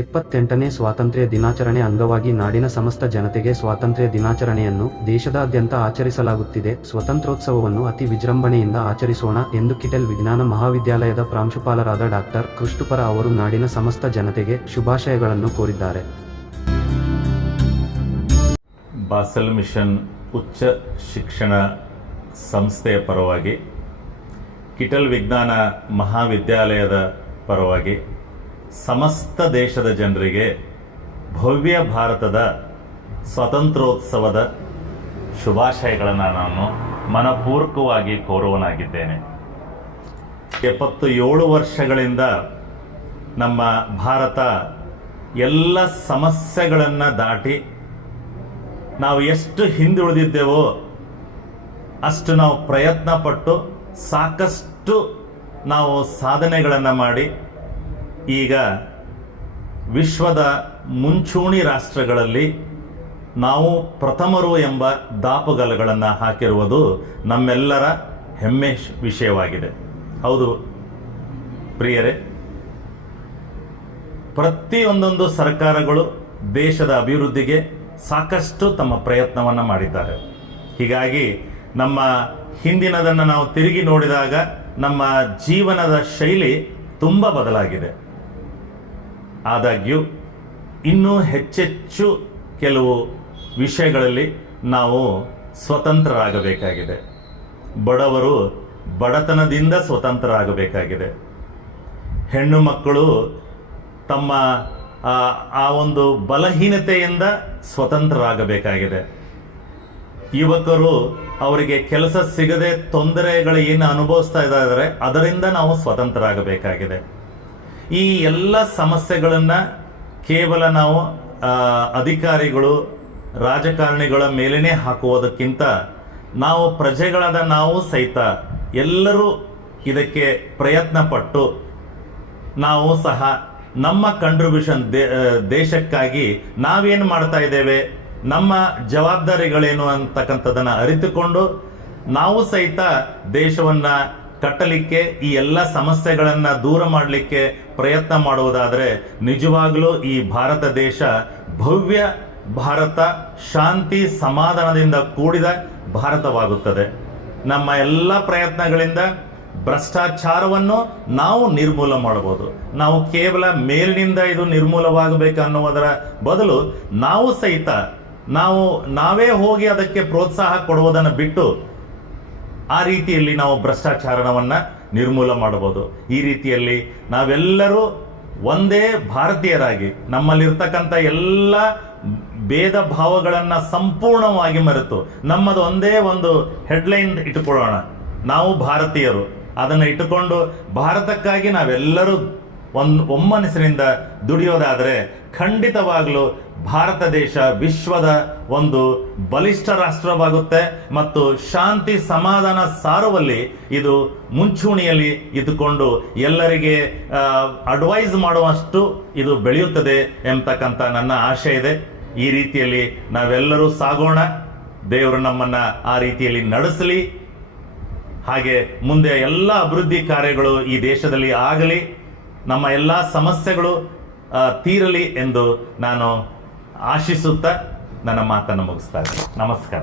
ಎಪ್ಪತ್ತೆಂಟನೇ ಸ್ವಾತಂತ್ರ್ಯ ದಿನಾಚರಣೆ ಅಂಗವಾಗಿ ನಾಡಿನ ಸಮಸ್ತ ಜನತೆಗೆ ಸ್ವಾತಂತ್ರ್ಯ ದಿನಾಚರಣೆಯನ್ನು ದೇಶದಾದ್ಯಂತ ಆಚರಿಸಲಾಗುತ್ತಿದೆ. ಸ್ವತಂತ್ರೋತ್ಸವವನ್ನು ಅತಿ ವಿಜೃಂಭಣೆಯಿಂದ ಆಚರಿಸೋಣ ಎಂದು ಕಿಟೆಲ್ ವಿಜ್ಞಾನ ಮಹಾವಿದ್ಯಾಲಯದ ಪ್ರಾಂಶುಪಾಲರಾದ ಡಾಕ್ಟರ್ ಕೃಷ್ಣುಪರ ಅವರು ನಾಡಿನ ಸಮಸ್ತ ಜನತೆಗೆ ಶುಭಾಶಯಗಳನ್ನು ಕೋರಿದ್ದಾರೆ. ಬಾಸಲ್ ಮಿಷನ್ ಉಚ್ಚ ಶಿಕ್ಷಣ ಸಂಸ್ಥೆಯ ಪರವಾಗಿ, ಕಿಟಲ್ ವಿಜ್ಞಾನ ಮಹಾವಿದ್ಯಾಲಯದ ಪರವಾಗಿ ಸಮಸ್ತ ದೇಶದ ಜನರಿಗೆ ಭವ್ಯ ಭಾರತದ ಸ್ವತಂತ್ರೋತ್ಸವದ ಶುಭಾಶಯಗಳನ್ನು ನಾನು ಮನಪೂರ್ವಕವಾಗಿ ಕೋರುವನಾಗಿದ್ದೇನೆ. ಎಪ್ಪತ್ತು ಏಳು ವರ್ಷಗಳಿಂದ ನಮ್ಮ ಭಾರತ ಎಲ್ಲ ಸಮಸ್ಯೆಗಳನ್ನು ದಾಟಿ ನಾವು ಎಷ್ಟು ಹಿಂದುಳಿದಿದ್ದೇವೋ ಅಷ್ಟು ನಾವು ಪ್ರಯತ್ನ ಪಟ್ಟು ಸಾಕಷ್ಟು ನಾವು ಸಾಧನೆಗಳನ್ನು ಮಾಡಿ ಈಗ ವಿಶ್ವದ ಮುಂಚೂಣಿ ರಾಷ್ಟ್ರಗಳಲ್ಲಿ ನಾವು ಪ್ರಥಮರು ಎಂಬ ದಾಪುಗಲಗಳನ್ನು ಹಾಕಿರುವುದು ನಮ್ಮೆಲ್ಲರ ಹೆಮ್ಮೆ ವಿಷಯವಾಗಿದೆ. ಹೌದು ಪ್ರಿಯರೇ, ಪ್ರತಿಯೊಂದೊಂದು ಸರ್ಕಾರಗಳು ದೇಶದ ಅಭಿವೃದ್ಧಿಗೆ ಸಾಕಷ್ಟು ತಮ್ಮ ಪ್ರಯತ್ನವನ್ನು ಮಾಡಿದ್ದಾರೆ. ಹೀಗಾಗಿ ನಮ್ಮ ಹಿಂದಿನದನ್ನು ನಾವು ತಿರುಗಿ ನೋಡಿದಾಗ ನಮ್ಮ ಜೀವನದ ಶೈಲಿ ತುಂಬ ಬದಲಾಗಿದೆ. ಆದಾಗ್ಯೂ ಇನ್ನೂ ಹೆಚ್ಚೆಚ್ಚು ಕೆಲವು ವಿಷಯಗಳಲ್ಲಿ ನಾವು ಸ್ವತಂತ್ರರಾಗಬೇಕಾಗಿದೆ. ಬಡವರು ಬಡತನದಿಂದ ಸ್ವತಂತ್ರರಾಗಬೇಕಾಗಿದೆ. ಹೆಣ್ಣು ಮಕ್ಕಳು ತಮ್ಮ ಆ, ಆ ಒಂದು ಬಲಹೀನತೆಯಿಂದ ಸ್ವತಂತ್ರರಾಗಬೇಕಾಗಿದೆ. ಯುವಕರು ಅವರಿಗೆ ಕೆಲಸ ಸಿಗದೆ ತೊಂದರೆಗಳು ಏನು ಅನುಭವಿಸ್ತಾ ಇದ್ದಾರೆ ಅದರಿಂದ ನಾವು ಸ್ವತಂತ್ರರಾಗಬೇಕಾಗಿದೆ. ಈ ಎಲ್ಲ ಸಮಸ್ಯೆಗಳನ್ನು ಕೇವಲ ನಾವು ಅಧಿಕಾರಿಗಳು, ರಾಜಕಾರಣಿಗಳ ಮೇಲೇ ಹಾಕುವುದಕ್ಕಿಂತ ನಾವು ಪ್ರಜೆಗಳಾದ ನಾವು ಸಹಿತ ಎಲ್ಲರೂ ಇದಕ್ಕೆ ಪ್ರಯತ್ನ ಪಟ್ಟು ನಾವು ಸಹ ನಮ್ಮ ಕಂಟ್ರಿಬ್ಯೂಷನ್ ದೇಶಕ್ಕಾಗಿ ನಾವೇನು ಮಾಡ್ತಾ ಇದ್ದೇವೆ, ನಮ್ಮ ಜವಾಬ್ದಾರಿಗಳೇನು ಅಂತಕ್ಕಂಥದ್ದನ್ನು ಅರಿತುಕೊಂಡು ನಾವು ಸಹಿತ ದೇಶವನ್ನ ಕಟ್ಟಲಿಕ್ಕೆ ಈ ಎಲ್ಲ ಸಮಸ್ಯೆಗಳನ್ನು ದೂರ ಮಾಡಲಿಕ್ಕೆ ಪ್ರಯತ್ನ ಮಾಡುವುದಾದರೆ ನಿಜವಾಗಲೂ ಈ ಭಾರತ ದೇಶ ಭವ್ಯ ಭಾರತ ಶಾಂತಿ ಸಮಾಧಾನದಿಂದ ಕೂಡಿದ ಭಾರತವಾಗುತ್ತದೆ. ನಮ್ಮ ಎಲ್ಲ ಪ್ರಯತ್ನಗಳಿಂದ ಭ್ರಷ್ಟಾಚಾರವನ್ನು ನಾವು ನಿರ್ಮೂಲ ಮಾಡಬಹುದು. ನಾವು ಕೇವಲ ಮೇಲಿನಿಂದ ಇದು ನಿರ್ಮೂಲವಾಗಬೇಕು ಅನ್ನುವುದರ ಬದಲು ನಾವು ಸಹಿತ ನಾವು ನಾವೇ ಹೋಗಿ ಅದಕ್ಕೆ ಪ್ರೋತ್ಸಾಹ ಕೊಡುವುದನ್ನು ಬಿಟ್ಟು ಆ ರೀತಿಯಲ್ಲಿ ನಾವು ಭ್ರಷ್ಟಾಚಾರವನ್ನು ನಿರ್ಮೂಲ ಮಾಡಬಹುದು. ಈ ರೀತಿಯಲ್ಲಿ ನಾವೆಲ್ಲರೂ ಒಂದೇ ಭಾರತೀಯರಾಗಿ, ನಮ್ಮಲ್ಲಿರ್ತಕ್ಕಂಥ ಎಲ್ಲ ಭೇದ ಭಾವಗಳನ್ನು ಸಂಪೂರ್ಣವಾಗಿ ಮರೆತು, ನಮ್ಮದು ಒಂದೇ ಒಂದು ಹೆಡ್ಲೈನ್ ಇಟ್ಟುಕೊಳ್ಳೋಣ. ನಾವು ಭಾರತೀಯರು. ಅದನ್ನು ಇಟ್ಟುಕೊಂಡು ಭಾರತಕ್ಕಾಗಿ ನಾವೆಲ್ಲರೂ ಒಂದು ಒಮ್ಮನಸ್ಸಿನಿಂದ ದುಡಿಯೋದಾದರೆ ಖಂಡಿತವಾಗಲೂ ಭಾರತ ದೇಶ ವಿಶ್ವದ ಒಂದು ಬಲಿಷ್ಠ ರಾಷ್ಟ್ರವಾಗುತ್ತೆ ಮತ್ತು ಶಾಂತಿ ಸಮಾಧಾನ ಸಾರುವಲ್ಲಿ ಇದು ಮುಂಚೂಣಿಯಲ್ಲಿ ಇದ್ದುಕೊಂಡು ಎಲ್ಲರಿಗೆ ಅಡ್ವೈಸ್ ಮಾಡುವಷ್ಟು ಇದು ಬೆಳೆಯುತ್ತದೆ ಎಂಬತಕ್ಕಂಥ ನನ್ನ ಆಶೆ ಇದೆ. ಈ ರೀತಿಯಲ್ಲಿ ನಾವೆಲ್ಲರೂ ಸಾಗೋಣ. ದೇವರು ನಮ್ಮನ್ನು ಆ ರೀತಿಯಲ್ಲಿ ನಡೆಸಲಿ. ಹಾಗೆ ಮುಂದೆ ಎಲ್ಲ ಅಭಿವೃದ್ಧಿ ಕಾರ್ಯಗಳು ಈ ದೇಶದಲ್ಲಿ ಆಗಲಿ. ನಮ್ಮ ಎಲ್ಲ ಸಮಸ್ಯೆಗಳು ತೀರಲಿ ಎಂದು ನಾನು ಆಶಿಸುತ್ತಾ ನನ್ನ ಮಾತನ್ನು ಮುಗಿಸ್ತಾ ಇದ್ದೀನಿ. ನಮಸ್ಕಾರ.